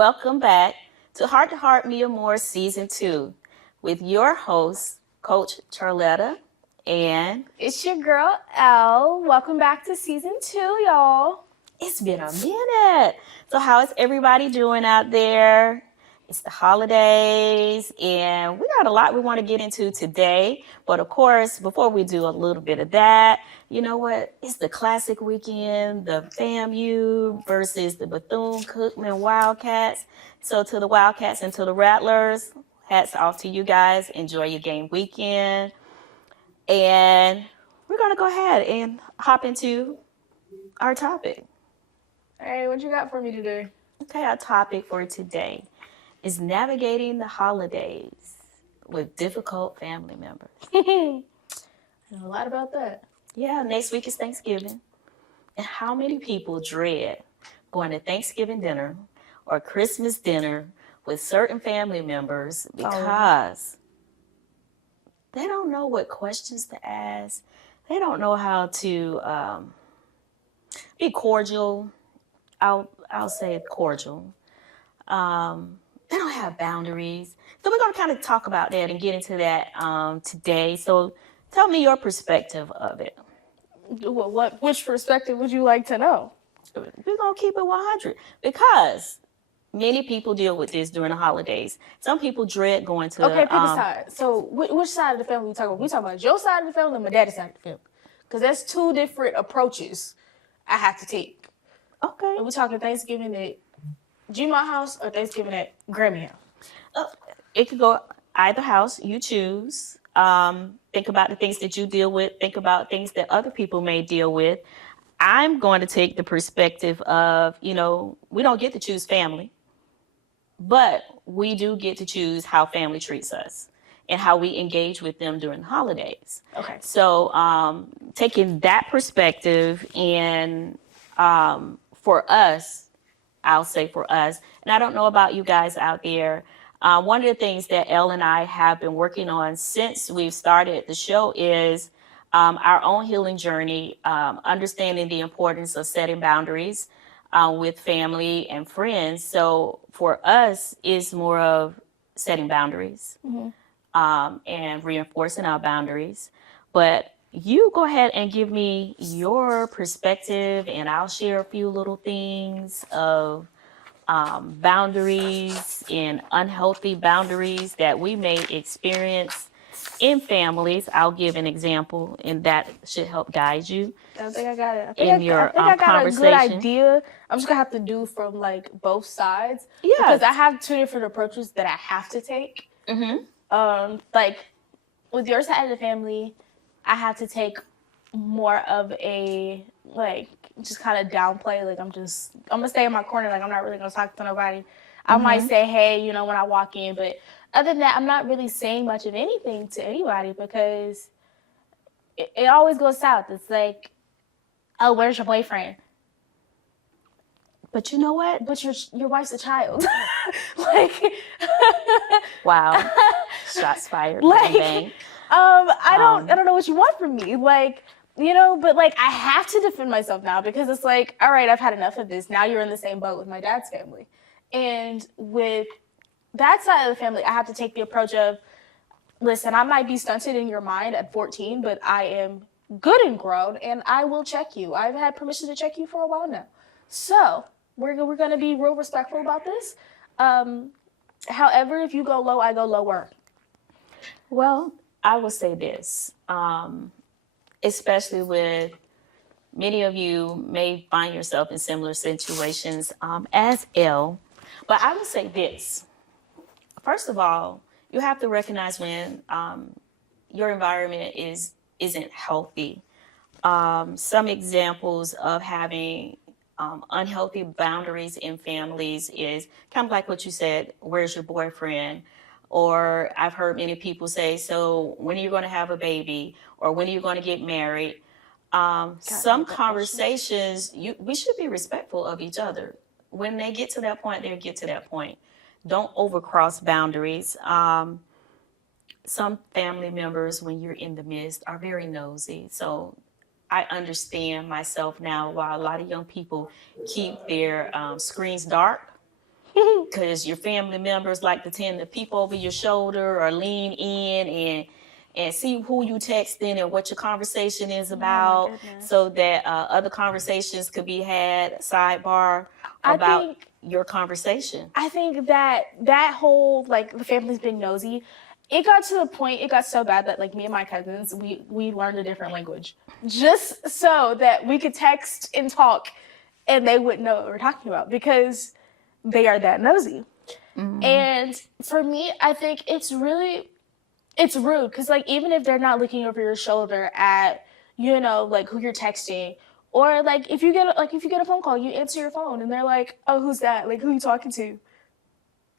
welcome back to Heart to Heart Me More Season 2 with your host, Coach Charletta and It's your girl, Elle. Welcome back to season 2, y'all. it's been a minute. So how is everybody doing out there? It's the holidays and we got a lot we want to get into today. But of course, before we do a little bit of that, you know what? It's the classic weekend, the FAMU versus the Bethune-Cookman Wildcats. So to the Wildcats and to the Rattlers, hats off to you guys. Enjoy your game weekend. And we're going to go ahead and hop into our topic. Hey, what you got for me today? Okay, our topic for today is navigating the holidays with difficult family members. I know a lot about that. Yeah, next week is Thanksgiving. And how many people dread going to Thanksgiving dinner or Christmas dinner with certain family members because they don't know what questions to ask. They don't know how to be cordial. I'll say cordial. They don't have boundaries. So we're going to kind of talk about that and get into that today. So tell me your perspective of it. Well, which perspective would you like to know? We're going to keep it 100 because many people deal with this during the holidays. Some people dread going to... Okay, pick a side. So which side of the family we talking about? We talking about your side of the family or my daddy's side of the family? Because that's two different approaches I have to take. Okay. Are we talking Thanksgiving at G-Ma house or Thanksgiving at Grammy house? It could go either house, you choose. Think about the things that you deal with. Think about things that other people may deal with. I'm going to take the perspective of, we don't get to choose family, but we do get to choose how family treats us and how we engage with them during the holidays. Okay. So taking that perspective and for us, I'll say for us, and I don't know about you guys out there, one of the things that Elle and I have been working on since we've started the show is our own healing journey, understanding the importance of setting boundaries with family and friends. So for us, it's more of setting boundaries and reinforcing our boundaries. But you go ahead and give me your perspective, and I'll share a few little things of boundaries and unhealthy boundaries that we may experience in families. I'll give an example, and that should help guide you. I think I got it. I In think your I got a good conversation. idea. I'm just gonna have to do from like both sides. Yeah. Because I have two different approaches that I have to take. Like with your side of the family, I have to take more of a just kind of downplay. Like I'm gonna stay in my corner. Like I'm not really gonna talk to nobody. I might say hey, when I walk in, but other than that, I'm not really saying much of anything to anybody because it always goes south. It's like, oh, where's your boyfriend? But you know what? But your wife's a child. Like, Wow. Shots fired. Like, Bang, bang. I don't know what you want from me. Like, but like I have to defend myself now because it's like, all right, I've had enough of this. Now you're in the same boat with my dad's family. And with that side of the family, I have to take the approach of, listen, I might be stunted in your mind at 14, but I am good and grown, and I will check you. I've had permission to check you for a while now. So we're going to be real respectful about this. However, if you go low, I go lower. Well, I will say this, especially with many of you may find yourself in similar situations as Elle, but I will say this. First of all, you have to recognize when your environment isn't healthy. Some examples of having unhealthy boundaries in families is kind of like what you said, where's your boyfriend? Or I've heard many people say, so when are you going to have a baby? Or when are you going to get married? Some conversations, we should be respectful of each other. When they get to that point, they'll get to that point. Don't overcross boundaries. Some family members, when you're in the midst, are very nosy. So I understand myself now why a lot of young people keep their screens dark because your family members like to tend to peep over your shoulder or lean in and see who you texting and what your conversation is about, goodness. so that other conversations could be had sidebar I about think your conversation. I think that whole like the family's being nosy, it got to the point, it got so bad that like me and my cousins, we learned a different language just so that we could text and talk and they wouldn't know what we're talking about because they are that nosy. And for me, I think it's rude because like even if they're not looking over your shoulder at like who you're texting, or like if you get a phone call, you answer your phone and they're like, oh, who's that, like who you talking to,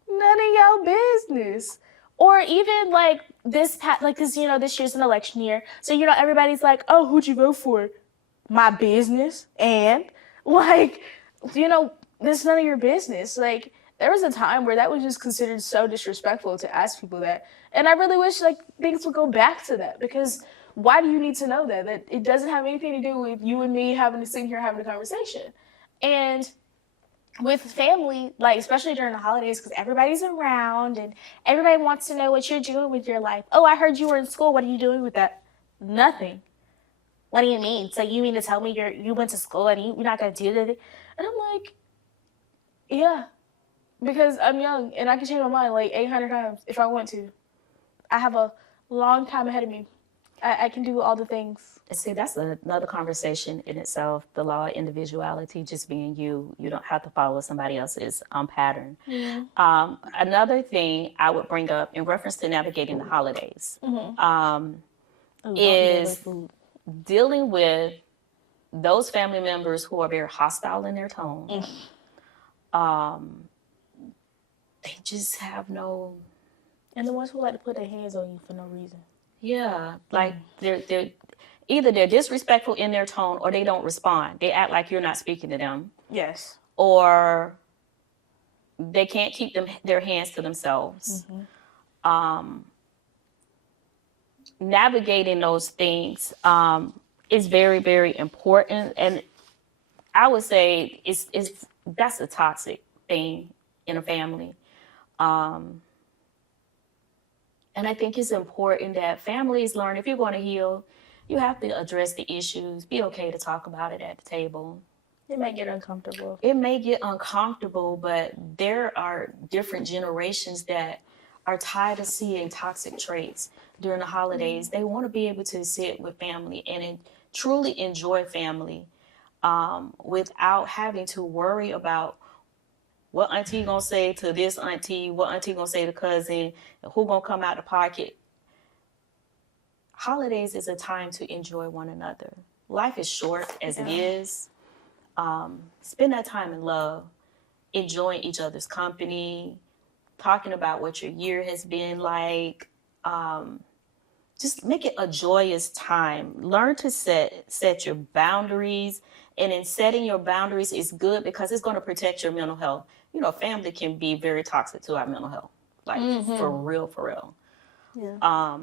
none of your business. Or even like because this year's an election year, so everybody's like, oh, who'd you vote for, my business. And like this is none of your business. Like there was a time where that was just considered so disrespectful to ask people that. And I really wish like things would go back to that, because why do you need to know that it doesn't have anything to do with you and me having to sit here having a conversation. And with family, like especially during the holidays, because everybody's around and everybody wants to know what you're doing with your life. Oh, I heard you were in school. What are you doing with that? Nothing. What do you mean? So you mean to tell me you went to school and you're not going to do that? And I'm like, yeah, because I'm young and I can change my mind like 800 times if I want to. I have a long time ahead of me. I can do all the things. See, that's another conversation in itself. The law of individuality, just being you. You don't have to follow somebody else's pattern. Mm-hmm. Another thing I would bring up in reference to navigating the holidays is dealing with those family members who are very hostile in their tone. They just have no... And the ones who like to put their hands on you for no reason. Yeah, like they're either they're disrespectful in their tone or they don't respond. They act like you're not speaking to them. Yes. Or they can't keep their hands to themselves. Navigating those things is very, very important, and I would say that's a toxic thing in a family. And I think it's important that families learn, if you're going to heal, you have to address the issues. Be okay to talk about it at the table. It may get uncomfortable. It may get uncomfortable, but there are different generations that are tired of seeing toxic traits during the holidays. They want to be able to sit with family and truly enjoy family without having to worry about what auntie gonna say to this auntie, what auntie gonna say to cousin, who gonna come out the pocket. Holidays is a time to enjoy one another. Life is short as it is. Spend that time in love, enjoying each other's company, talking about what your year has been like. Just make it a joyous time. Learn to set your boundaries. And in setting your boundaries is good because it's going to protect your mental health. Family can be very toxic to our mental health. Like, for real. Yeah.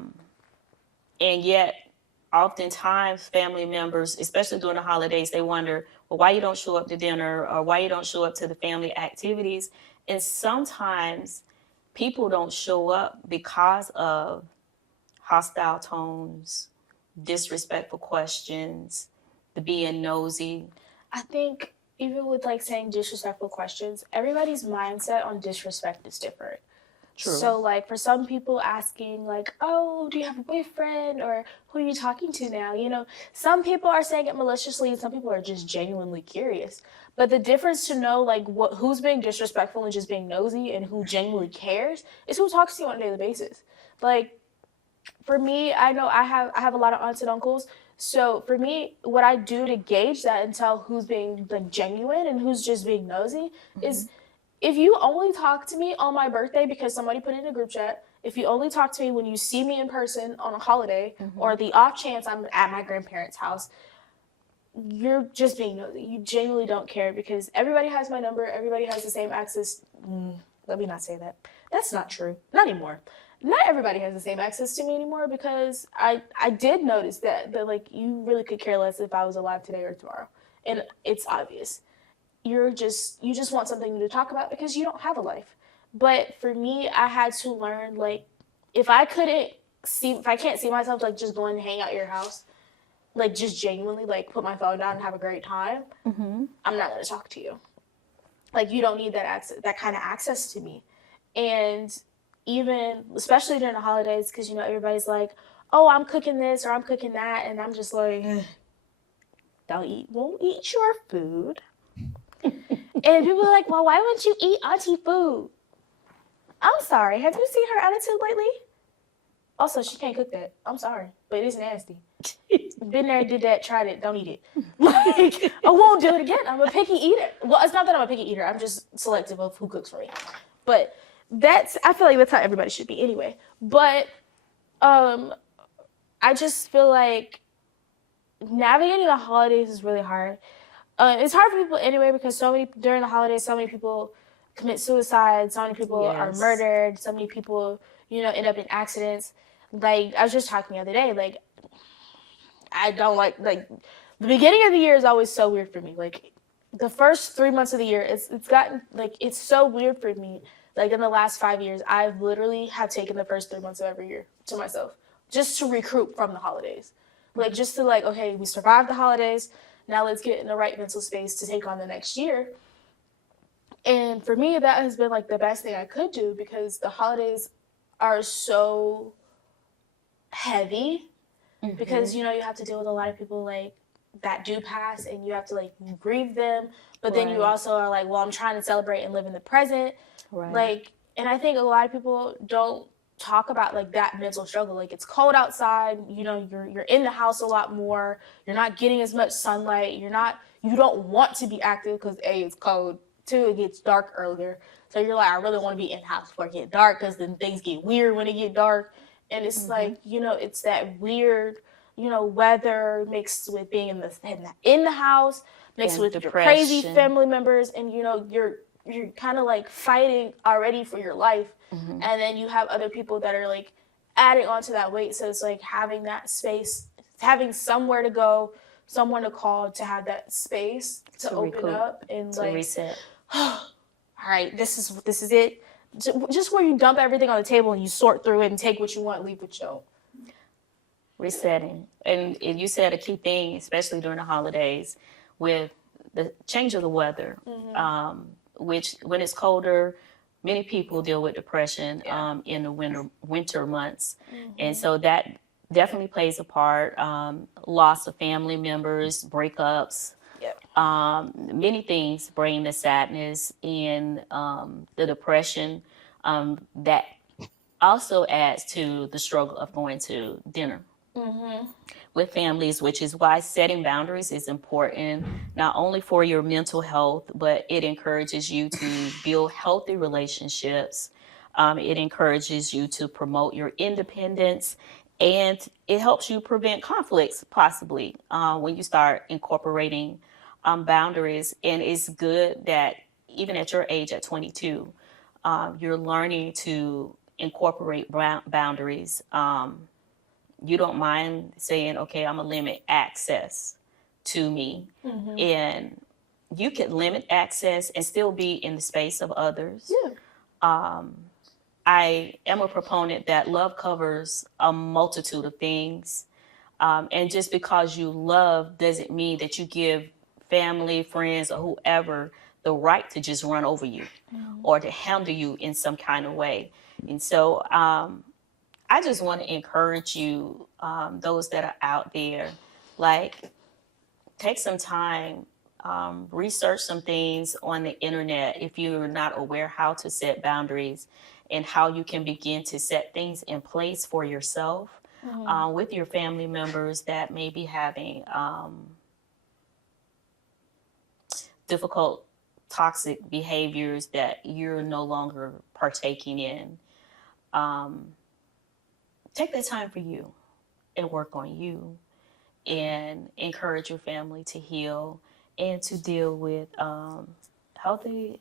And yet, oftentimes, family members, especially during the holidays, they wonder, well, why you don't show up to dinner or why you don't show up to the family activities. And sometimes people don't show up because of hostile tones, disrespectful questions, the being nosy. I think even with like saying disrespectful questions, everybody's mindset on disrespect is different. True. So like for some people asking like, oh, do you have a boyfriend, or who are you talking to now? Some people are saying it maliciously and some people are just genuinely curious. But the difference to know like who's being disrespectful and just being nosy and who genuinely cares is who talks to you on a daily basis. Like for me, I know I have a lot of aunts and uncles. So for me, what I do to gauge that and tell who's being like genuine and who's just being nosy is, if you only talk to me on my birthday because somebody put it in a group chat, if you only talk to me when you see me in person on a holiday, or the off chance I'm at my grandparents' house, you're just being nosy. You genuinely don't care, because everybody has my number. Everybody has the same access. Let me not say that. That's not true. Not anymore. Not everybody has the same access to me anymore, because I did notice that like you really could care less if I was alive today or tomorrow. And it's obvious. you just want something to talk about because you don't have a life. But for me, I had to learn, like, if I can't see myself, like, just going to hang out at your house, like, just genuinely, like, put my phone down and have a great time, I'm not going to talk to you. Like, you don't need that kind of access to me. And even, especially during the holidays, because, everybody's like, oh, I'm cooking this or I'm cooking that. And I'm just like, won't eat your food. And people are like, well, why wouldn't you eat auntie food? I'm sorry. Have you seen her attitude lately? Also, she can't cook that. I'm sorry, but it's nasty. Been there, did that, tried it, don't eat it. Like, I won't do it again. I'm a picky eater. Well, it's not that I'm a picky eater. I'm just selective of who cooks for me. But I feel like that's how everybody should be anyway. But I just feel like navigating the holidays is really hard. It's hard for people anyway because during the holidays, so many people commit suicide, so many people are murdered, so many people, end up in accidents. Like, I was just talking the other day, like, I don't like, the beginning of the year is always so weird for me. Like, the first 3 months of the year, it's gotten, like, it's so weird for me. Like, in the last 5 years, I've literally have taken the first 3 months of every year to myself just to recruit from the holidays. Like, just to, like, okay, we survived the holidays. Now let's get in the right mental space to take on the next year. And for me, that has been, like, the best thing I could do because the holidays are so heavy because, you have to deal with a lot of people, like, that do pass and you have to, like, grieve them. But then you also are like, well, I'm trying to celebrate and live in the present. Right. Like, and I think a lot of people don't talk about, like, that mental struggle. Like, it's cold outside, you're in the house a lot more, you're not getting as much sunlight, you don't want to be active because A, it's cold, 2, it gets dark earlier, so you're like, I really want to be in the house before it gets dark because then things get weird when it get dark. And it's like, it's that weird, weather mixed with being in the house, mixed and with depression. Your crazy family members, and you're kind of like fighting already for your life. And then you have other people that are like adding onto that weight. So it's like having that space, having somewhere to go, someone to call to have that space to open up and to like reset. All right, this is it. Just where you dump everything on the table and you sort through it and take what you want, leave what you don't. Resetting. And you said a key thing, especially during the holidays, with the change of the weather, which when it's colder, many people deal with depression in the winter months. And so that definitely plays a part. Loss of family members, breakups, many things bring the sadness and the depression that also adds to the struggle of going to dinner with families, which is why setting boundaries is important, not only for your mental health, but it encourages you to build healthy relationships. It encourages you to promote your independence, and it helps you prevent conflicts, possibly, when you start incorporating boundaries. And it's good that even at your age, at 22, you're learning to incorporate boundaries. You don't mind saying, okay, I'm gonna limit access to me. And you can limit access and still be in the space of others. I am a proponent that love covers a multitude of things. And just because you love doesn't mean that you give family, friends, or whoever the right to just run over you or to handle you in some kind of way. And so I just want to encourage you, those that are out there, like, take some time, research some things on the internet if you're not aware how to set boundaries and how you can begin to set things in place for yourself with your family members that may be having difficult, toxic behaviors that you're no longer partaking in. Take that time for you and work on you and encourage your family to heal and to deal with healthy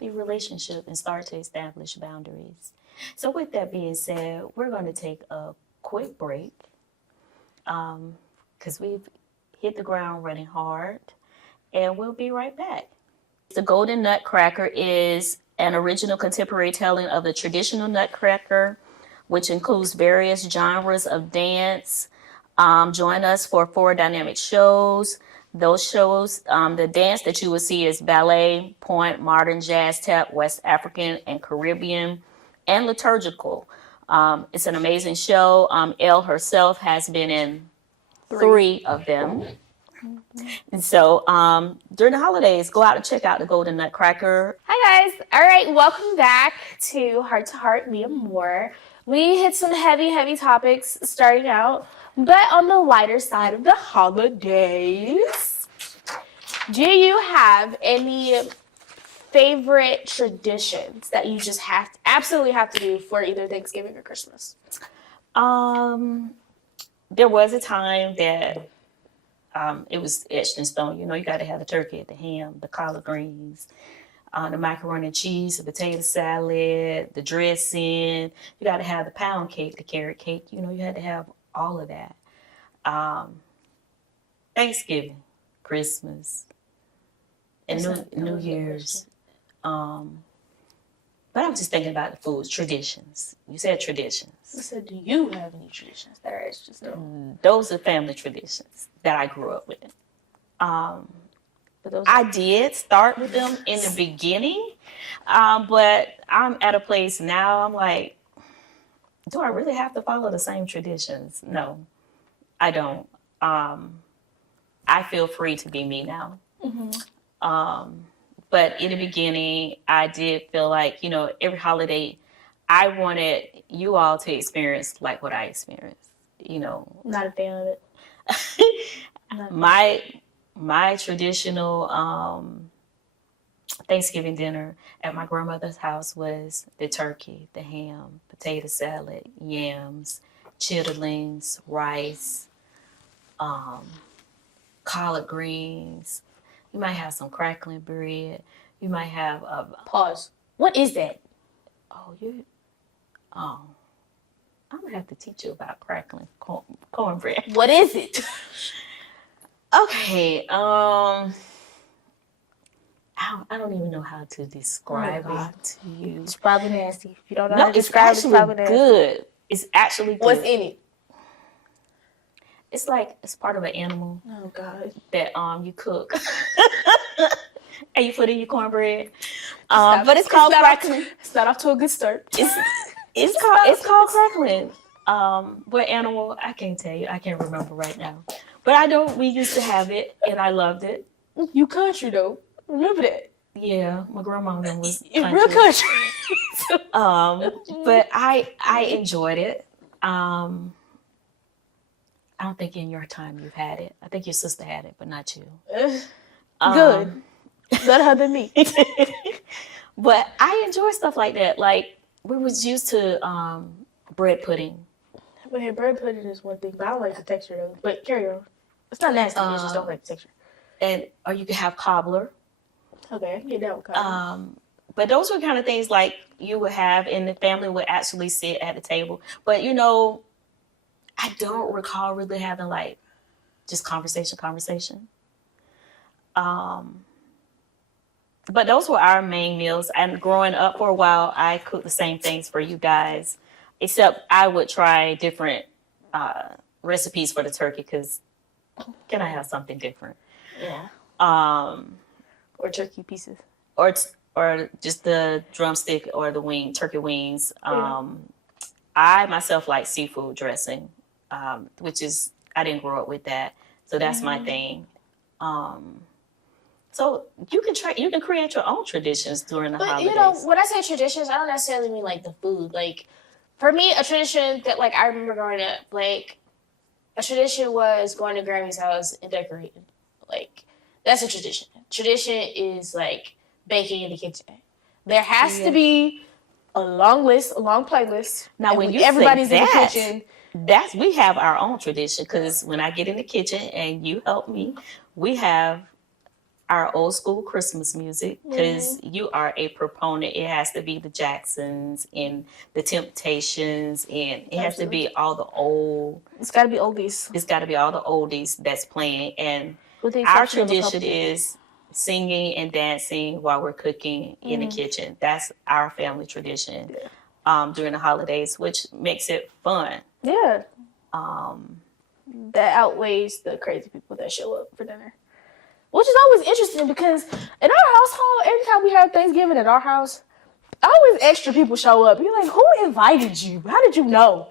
relationship and start to establish boundaries. So with that being said, we're going to take a quick break because we've hit the ground running hard, and we'll be right back. The Golden Nutcracker is an original contemporary telling of the traditional Nutcracker, which includes various genres of dance. Join us for 4 dynamic shows. Those shows, the dance that you will see is ballet, point, modern, jazz, tap, West African, and Caribbean, and liturgical. It's an amazing show. Elle herself has been in 3 of them. And so during the holidays, go out and check out the Golden Nutcracker. Hi guys. All right, welcome back to Heart, Me and More. We hit some heavy topics starting out, but on the lighter side of the holidays, do you have any favorite traditions that you just absolutely have to do for either Thanksgiving or Christmas? There was a time that it was etched in stone. You know, you got to have the turkey, the ham, the collard greens, the macaroni and cheese, the potato salad, the dressing. You got to have the pound cake, the carrot cake. You know, you had to have all of that. Thanksgiving, Christmas, and New Year's. But I was just thinking about the foods, traditions. You said traditions. I said, do you have any traditions that are just Those are family traditions that I grew up with. I did start with them in the beginning, but I'm at a place now, I'm like, do I really have to follow the same traditions? No, I don't. I feel free to be me now. But in the beginning, I did feel like, you know, every holiday, I wanted you all to experience like what I experienced, you know. Not a fan of it. My traditional Thanksgiving dinner at my grandmother's house was the turkey, the ham, potato salad, yams, chitterlings, rice, collard greens. You might have some crackling bread. You might have Pause. What is that? I'm gonna have to teach you about crackling cornbread. What is it? Okay. I don't even know how to describe it to you. It's probably nasty. If you don't know No, how to it's describe it, actually it's probably nasty. good. It's actually good. What's in it? It's like it's part of an animal Oh God. that you cook. And you put in your cornbread. But it's called crackling. It's not off to a good start. It's called crackling. What animal? I can't tell you. I can't remember right now. But I know we used to have it, and I loved it. You country though. Remember that. Yeah, my grandma was It's real country. But I enjoyed it. I don't think in your time you've had it. I think your sister had it, but not you. Good. Better her than me. But I enjoy stuff like that. Like we was used to bread pudding. But hey, bread pudding is one thing, but I don't like the texture though. But carry on. It's not nasty. I just don't like the texture. Or you could have cobbler. Okay, I can get that with cobbler. But those were kind of things like you would have, and the family would actually sit at the table. But you know, I don't recall really having like just conversation. But those were our main meals. And growing up for a while, I cooked the same things for you guys, except I would try different recipes for the turkey because can I have something different? Yeah. Or turkey pieces, or just the drumstick or the turkey wings. I myself like seafood dressing, which is I didn't grow up with that, so that's my thing. So you can create your own traditions during the holidays. But you know, when I say traditions, I don't necessarily mean like the food. Like for me, a tradition that like I remember growing up, like a tradition was going to Grammy's house and decorating. Like that's a tradition. Tradition is like baking in the kitchen. There has to be a long playlist. Now, when everybody's in the kitchen, we have our own tradition. Because when I get in the kitchen and you help me, we have our old school Christmas music. Because you are a proponent, it has to be the Jacksons and the Temptations, and it has to be all the old. It's got to be oldies. It's got to be all the oldies that's playing. And our tradition is singing and dancing while we're cooking in the kitchen. That's our family tradition during the holidays, which makes it fun. Yeah. Um, That outweighs the crazy people that show up for dinner. Which is always interesting because in our household, every time we have Thanksgiving at our house, always extra people show up. You're like, who invited you? How did you know?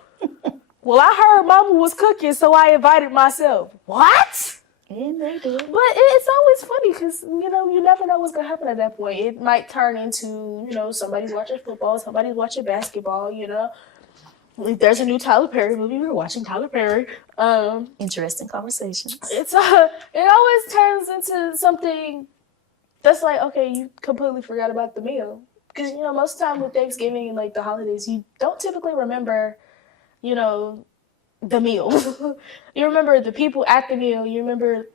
Well, I heard Mama was cooking, so I invited myself. What? and they do. But it's always funny because, you know, you never know what's going to happen at that point. It might turn into, you know, somebody's watching football, somebody's watching basketball, you know. If there's a new Tyler Perry movie, we're watching Tyler Perry. Interesting conversations. It always turns into something that's like, okay, you completely forgot about the meal. Because, you know, most of the time with Thanksgiving and, like, the holidays, you don't typically remember, you know, the meal. You remember the people at the meal. You remember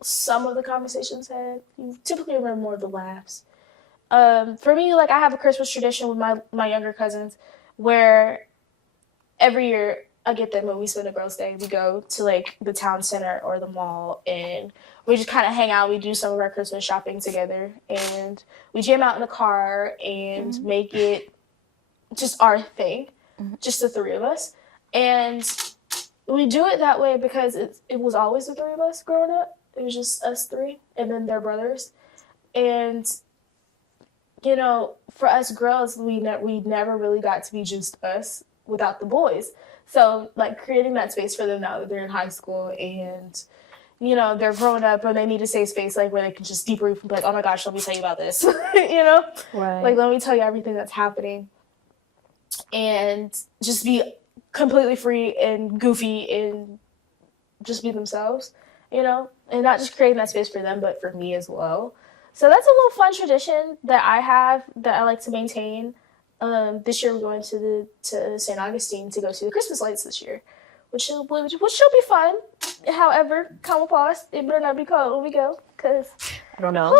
some of the conversations had. You typically remember more of the laughs. For me, like, I have a Christmas tradition with my younger cousins where every year I get them when we spend a girls' day. We go to, like, the town center or the mall, and we just kind of hang out. We do some of our Christmas shopping together, and we jam out in the car and make it just our thing, just the three of us. And we do it that way because it was always the three of us growing up. It was just us three, and then their brothers. And, you know, for us girls, we never really got to be just us without the boys. So, like, creating that space for them now that they're in high school and, you know, they're growing up and they need a safe space, like, where they can just debrief and be like, oh my gosh, let me tell you about this, you know? Right. Like, let me tell you everything that's happening. And just be completely free and goofy and just be themselves, you know? And not just creating that space for them, but for me as well. So that's a little fun tradition that I have that I like to maintain. This year we're going to St. Augustine to go see the Christmas lights this year, which should be fun. However, come with us. It better not be cold when we go, because I don't know.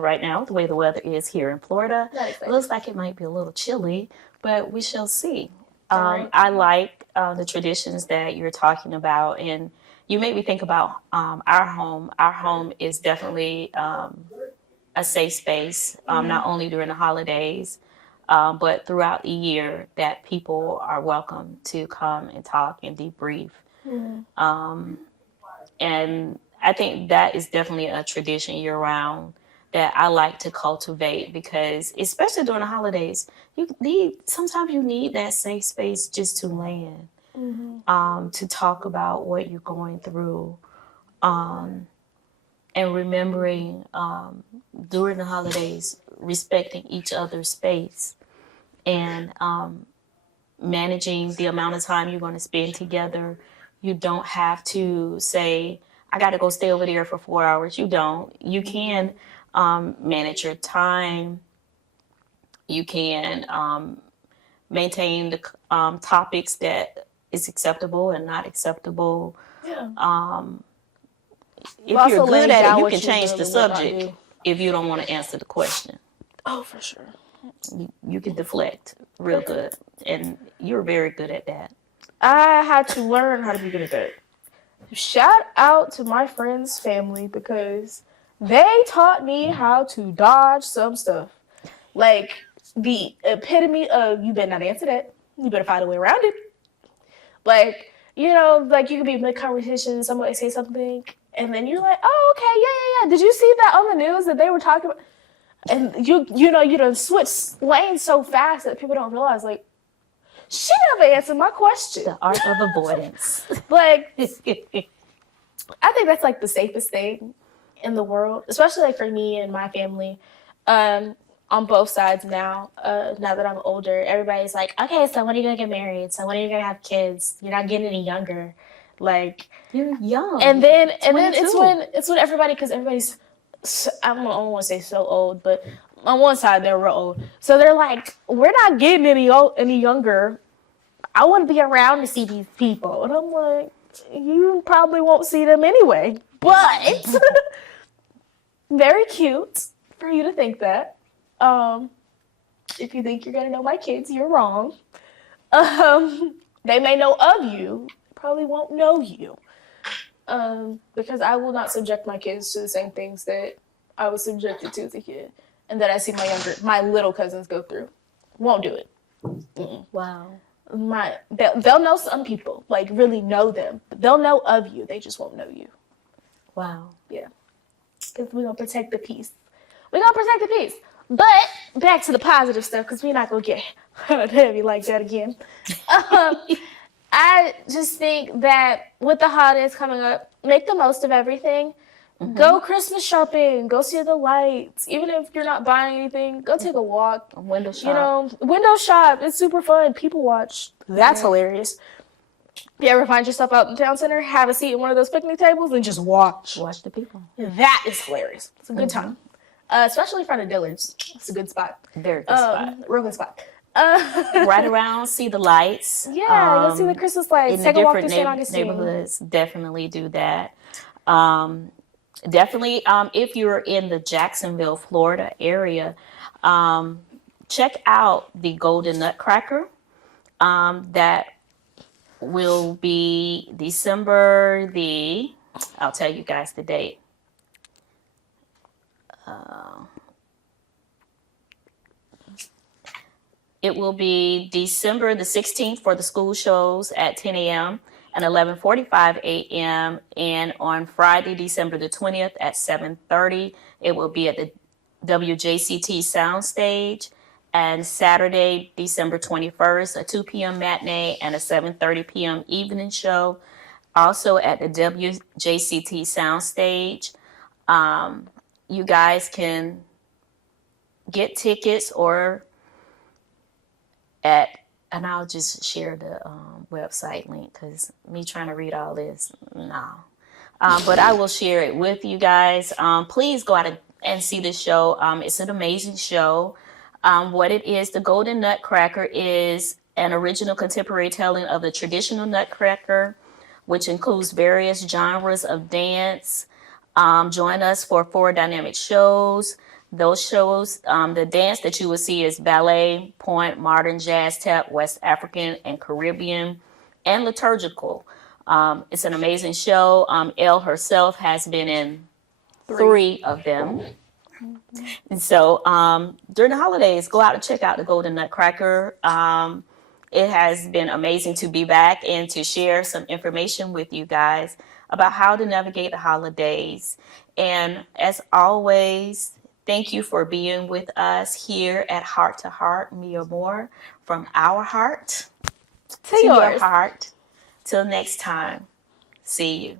Right now, the way the weather is here in Florida, it looks like it might be a little chilly, but we shall see. Right. I like the traditions that you're talking about, and you made me think about our home. Our home is definitely a safe space, not only during the holidays, but throughout the year, that people are welcome to come and talk and debrief. And I think that is definitely a tradition year round that I like to cultivate, because especially during the holidays, sometimes you need that safe space just to land, to talk about what you're going through, and remembering during the holidays, respecting each other's space, and managing the amount of time you're going to spend together. You don't have to say, I got to go stay over there for 4 hours. You don't. You can manage your time. You can maintain the topics that is acceptable and not acceptable. Yeah. If you're good at it, you can change the subject if you don't want to answer the question. Oh, for sure. You can deflect real good, and you're very good at that. I had to learn how to be good at that. Shout out to my friend's family, because they taught me how to dodge some stuff. Like, the epitome of, you better not answer that. You better find a way around it. Like, you know, like, you could be in mid-conversation, somebody say something, and then you're like, oh, okay, yeah. Did you see that on the news that they were talking about? And you know, you done switch lanes so fast that people don't realize, like, she never answered my question. The art of avoidance. Like, I think that's, like, the safest thing in the world, especially, like, for me and my family. On both sides now that I'm older, everybody's like, okay, so when are you going to get married? So when are you going to have kids? You're not getting any younger. Like, you're young. And then it's when everybody, because everybody's, I don't want to say so old, but on one side they're real old. So they're like, we're not getting any younger. I want to be around to see these people. And I'm like, you probably won't see them anyway. But very cute for you to think that. If you think you're going to know my kids, you're wrong. They may know of you, probably won't know you. Because I will not subject my kids to the same things that I was subjected to as a kid, and that I see my little cousins go through. Won't do it. Wow. They'll know some people, like really know them. They'll know of you. They just won't know you. Wow. Yeah. Because we're going to protect the peace. We're going to protect the peace. But back to the positive stuff, because we're not going to get heavy like that again. I just think that with the holidays coming up, make the most of everything. Mm-hmm. Go Christmas shopping. Go see the lights. Even if you're not buying anything, go take a walk. Window shop. You know, window shop. It's super fun. People watch. That's hilarious. You ever find yourself out in the town center, have a seat at one of those picnic tables, and just watch? Watch the people. That is hilarious. It's a good time. Especially in front of Dillard's. It's a good spot. Very good spot. Real good spot. Right around, see the lights. Yeah, go see the Christmas lights. Take a walk through St. Augustine. Neighborhoods, definitely do that. Definitely, if you're in the Jacksonville, Florida area, check out the Golden Nutcracker. That will be December I'll tell you guys the date. It will be December the 16th for the school shows at 10 a.m. and 11:45 a.m. And on Friday, December the 20th at 7:30, it will be at the WJCT Soundstage. And Saturday, December 21st, a 2 p.m. matinee and a 7:30 p.m. evening show, also at the WJCT Soundstage. You guys can get tickets and I'll just share the website link because me trying to read all this, no. But I will share it with you guys. Please go out and see this show. It's an amazing show. What it is, the Golden Nutcracker is an original contemporary telling of the traditional Nutcracker, which includes various genres of dance. Join us for 4 dynamic shows. Those shows, the dance that you will see is ballet, point, modern, jazz, tap, West African, and Caribbean, and liturgical. It's an amazing show. Elle herself has been in 3 of them. And so during the holidays, go out and check out the Golden Nutcracker. It has been amazing to be back and to share some information with you guys about how to navigate the holidays. And as always, thank you for being with us here at Heart to Heart, me or more, from our heart to your heart. Till next time, see you.